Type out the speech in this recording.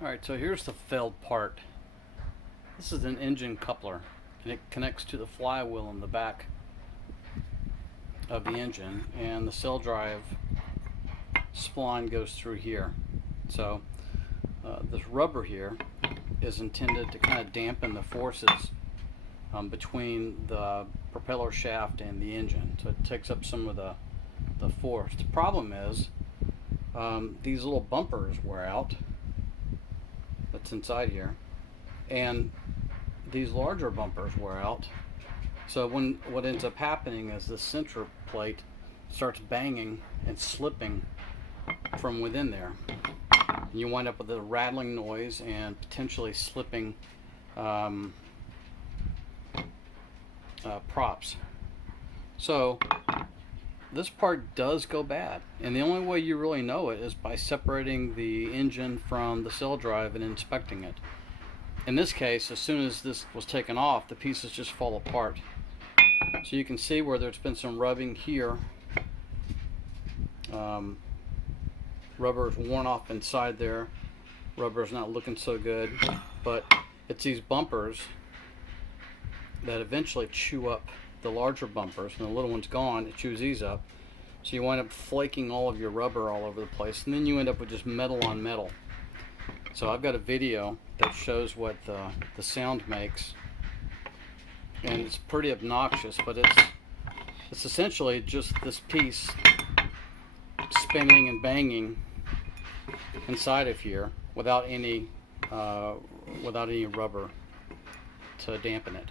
Alright, so here's the failed part. This is an engine coupler, and it connects to the flywheel in the back of the engine, and the Saildrive spline goes through here. So this rubber here is intended to kind of dampen the forces between the propeller shaft and the engine, so it takes up some of the force. The problem is these little bumpers wear out that's inside here, and these larger bumpers wear out. So what ends up happening is the center plate starts banging and slipping from within there. And you wind up with a rattling noise and potentially slipping props. So this part does go bad, and the only way you really know it is by separating the engine from the Saildrive and inspecting it. In this case, as soon as this was taken off, the pieces just fall apart. So you can see where there's been some rubbing here. Rubber is worn off inside there. Rubber is not looking so good, but it's these bumpers that eventually chew up the larger bumpers, and the little one's gone, it chews these up. So you wind up flaking all of your rubber all over the place, and then you end up with just metal on metal. So I've got a video that shows what the sound makes, and it's pretty obnoxious, but it's essentially just this piece spinning and banging inside of here without any rubber to dampen it.